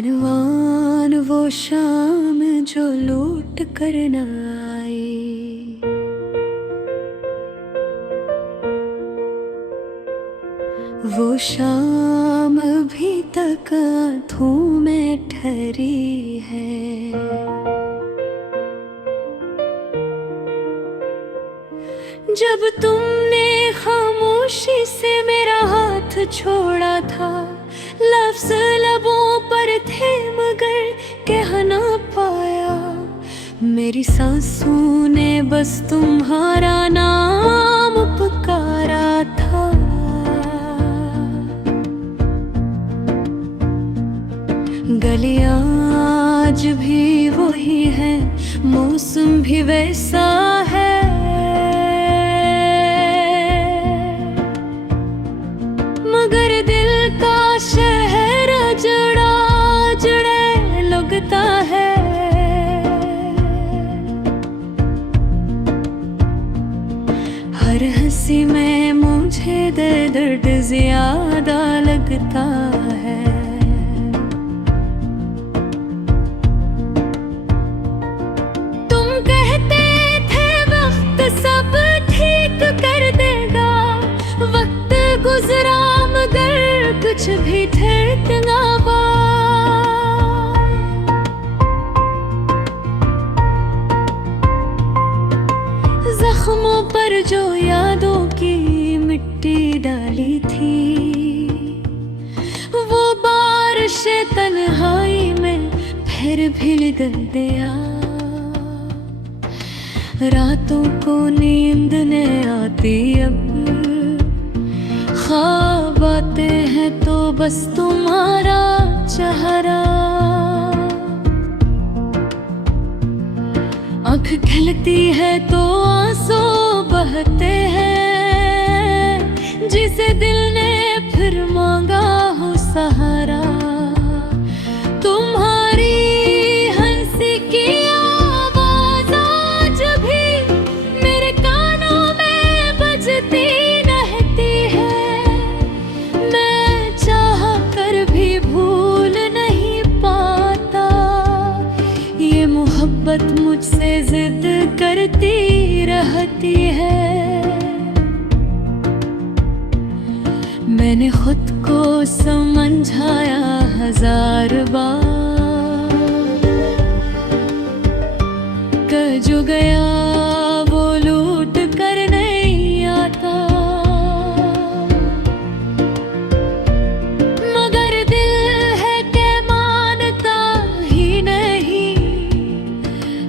धनवान वो शाम जो लूट कर न आई, वो शाम अभी तक आंखों में ठहरी है। जब तुमने खामोशी से मेरा हाथ छोड़ा था, लफ्ज़ लबों पर थे मगर कह ना पाया। मेरी सांसों ने बस तुम्हारा नाम पुकारा था। गलियां आज भी वही है, मौसम भी वैसा है। मगर दिल का शहर जड़ा जड़े लगता है। हर हंसी में मुझे दर्द ज्यादा लगता है। तुम कहते थे वक्त सब ठीक कर देगा, वक्त गुजरा मगर कुछ भी ठहरना हुआ। जख्मों पर जो यादों की मिट्टी डाली थी, वो बारिश तन्हाई में फिर भी निकल गया। रातों को नींद न आती अब, ख्वाब आते हैं तो बस तुम्हारा चेहरा। आँख खिलती है तो आंसू बहते हैं, जिसे दिल ने फिर मांगा हो सहारा। तुम्हारी हंसी की आवाज़ आज भी मेरे कानों में बजती रहती है। मैं चाह कर भी भूल नहीं पाता, ये मोहब्बत मुझसे जिद करती रहती है। मैंने खुद को समझाया 1000 बार, कर जो गया वो लूट कर नहीं आता। मगर दिल है के मानता ही नहीं,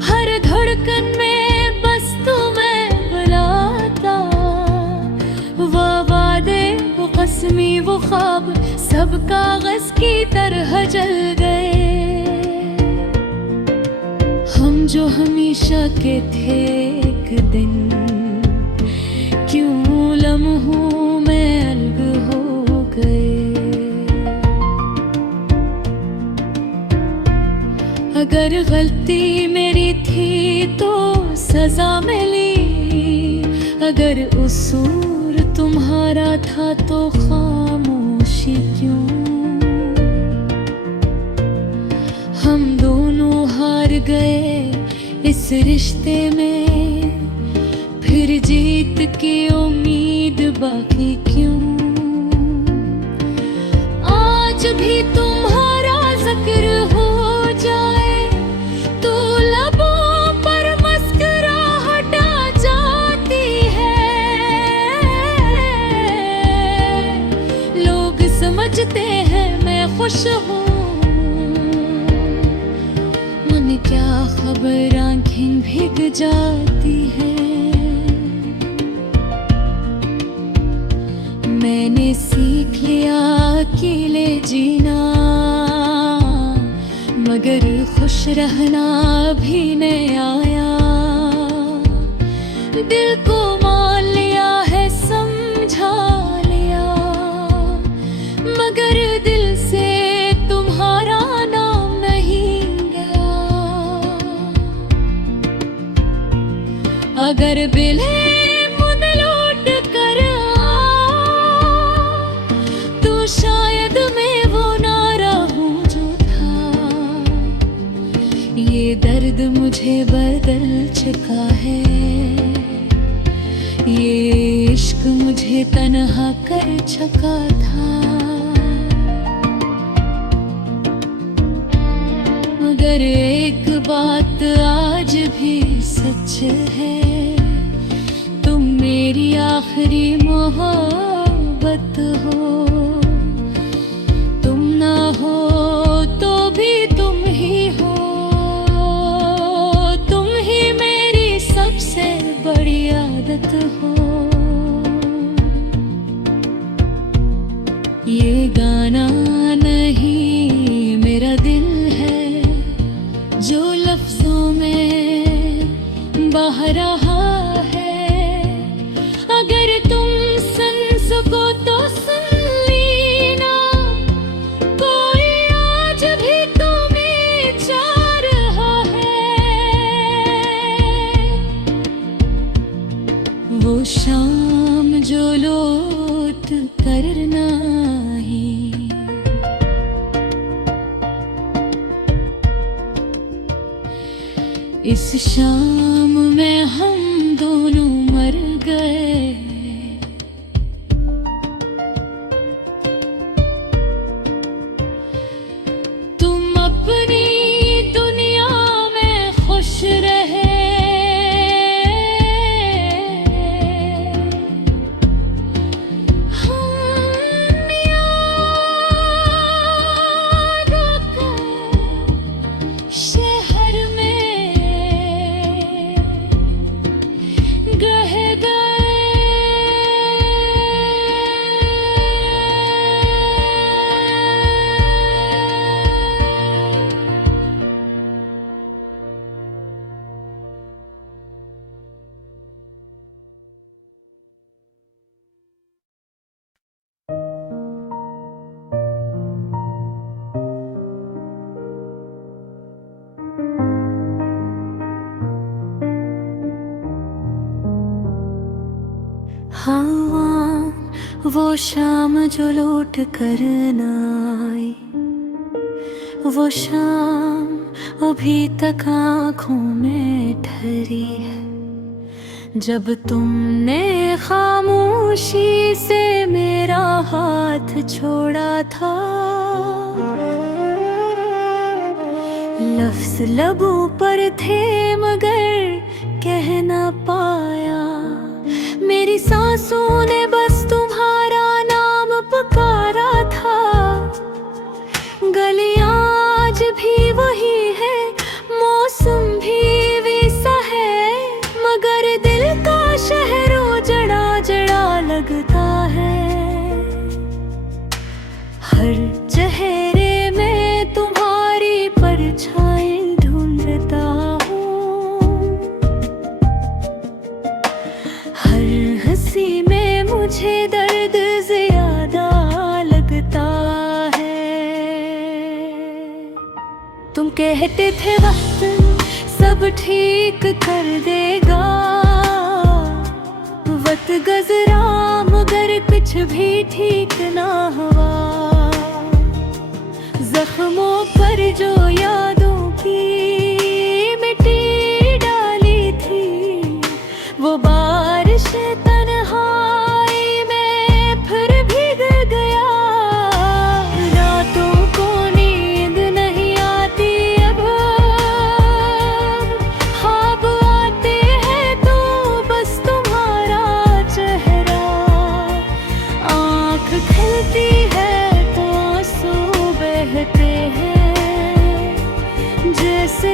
हर धड़कन में बस तुम्हें बुलाता। वो वादे वो कसमी वो ख्वाब सब कागज की तरह जल गए। हम जो हमेशा के थे एक दिन, क्यों लम्हों में अलग हो गए। अगर गलती मेरी थी तो सजा मिली, अगर उसूर तुम्हारा था तो खामोशी क्यों। हम दोनों हार गए इस रिश्ते में, फिर जीत की उम्मीद बाकी क्यों। आज भी तुम्हारा जिक्र हो जाए तो लबों पर मुस्कुराहट आ जाती है। लोग समझते हैं मैं खुश हूँ, मन क्या खबर आँखें भीग जाती हैं। मैंने सीख लिया अकेले जीना, मगर खुश रहना भी नहीं आया। दिल को मान लिया है समझा लिया, मगर दिल से तुम्हारा नाम नहीं गया। अगर बिले मुझ लौट कर आ, तो शायद मैं वो ना रहूं जो था। दर्द मुझे बदल चुका है, ये इश्क मुझे तन्हा कर चुका था। मगर एक बात आज भी सच है, तुम मेरी आखिरी मोहब्बत हो। तुम ना हो तो भी तुम ही हो, तुम ही मेरी सबसे बड़ी आदत हो। ये गाना नहीं मेरा दिल है जो लफ्जों में बह रहा है। अगर तुम सुन सको तो सुन लेना, कोई आज भी तुम्हें चाह रहा है। वो शाम जो लौट करना ही, इस शाम में हम दोनों मर गए। तुम अपनी दुनिया में खुश रहे, हम यादों के शहर में गह गए। हाँ, वो शाम जो लौट कर न आई, वो शाम अभी तक आँखों में ठहरी है। जब तुमने खामोशी से मेरा हाथ छोड़ा था, लफ्ज़ लबों पर थे मगर कह ना पाया। मेरी सांसों ने बस तुम्हारा नाम पुकारा था। गलियां आज भी वही है, मौसम भी वैसा है, मगर दिल का शहर उजड़ा जड़ा लगता है। हर चेहरे में तुम्हारी परछाई ढूंढता हूँ, हर हंसी में मुझे दर्द ज्यादा लगता है। तुम कहते थे वक्त सब ठीक कर देगा, वक्त गुज़रा मगर कुछ भी ठीक ना हुआ। जख्मों पर जो यादों की मिट्टी डाली थी, वो बारिश तन्हाई में फिर भीग गया। रातों को नींद नहीं आती अब, ख्वाब आते हैं तो बस तुम्हारा चेहरा। आँख खिलती है तो आंसू बहते हैं, जैसे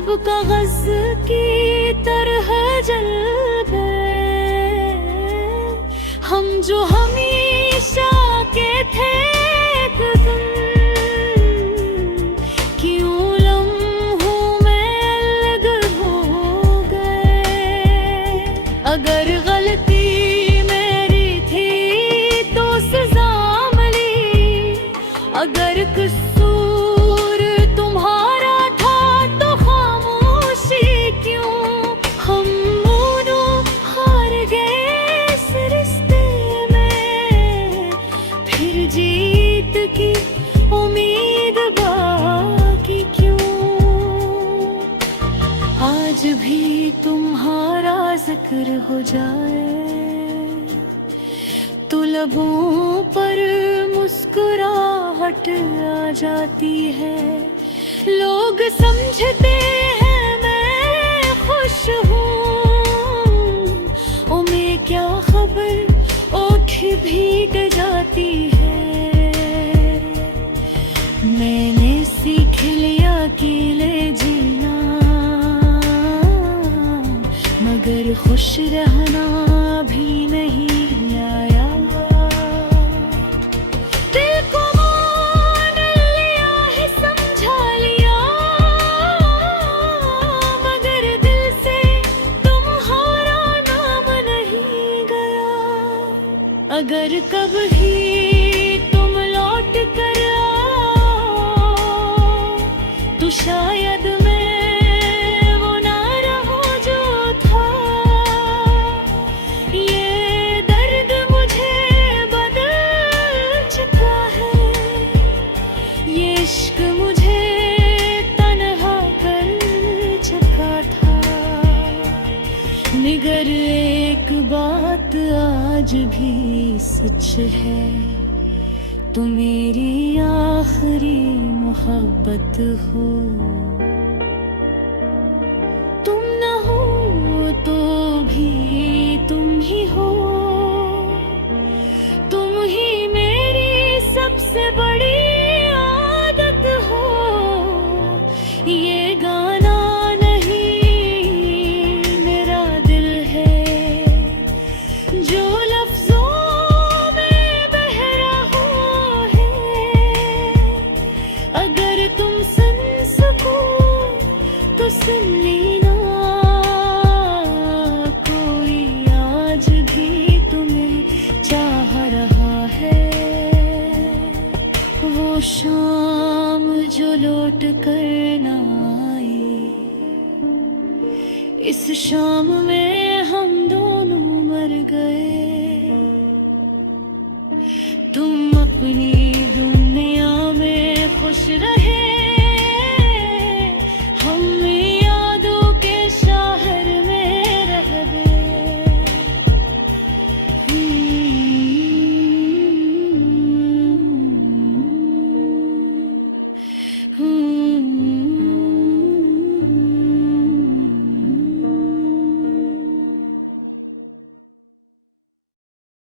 सब कागज की तरह जल गए। हम जो हमेशा के थे एक दिन, क्यों लम्हों में अलग हो गए। अगर गलती मेरी थी तो सजा मिली, अगर कसूर तुम्हारा था तो खामोशी क्यों। हम दोनों हार गए इस रिश्ते में, फिर जीत की उम्मीद बाकी क्यों। आज भी तुम्हारा जिक्र हो जाए तो लबों पर मुस्कुराहट आ जाती है। लोग समझते हैं मैं खुश हूँ, ओ मैं क्या खबर ओठ भीग जाती है। मैंने सीख लिया अकेले जीना, मगर खुश रहना भी नहीं आया। दिल को मान लिया है, समझा लिया, मगर दिल से तुम्हारा नाम नहीं गया। अगर कभी तुम लौट कर आओ तो शायद मैं वो ना रहूं जो था। ये दर्द मुझे बदल चुका है, ये इश्क मुझे तन्हा कर चुका था। मगर एक बात आज भी सच है, तुम मेरी आखिरी मोहब्बत हो। तुम न हो तो भी तुम ही हो, तुम ही मेरी सबसे बड़ी आदत हो। ये गाना नहीं मेरा दिल है जो लफ्जों में बह रहा है। अगर तुम सुन सको तो सुन लेना, कोई आज भी तुम्हें चाह रहा है। वो शाम जो लौट कर ना आई, इस शाम में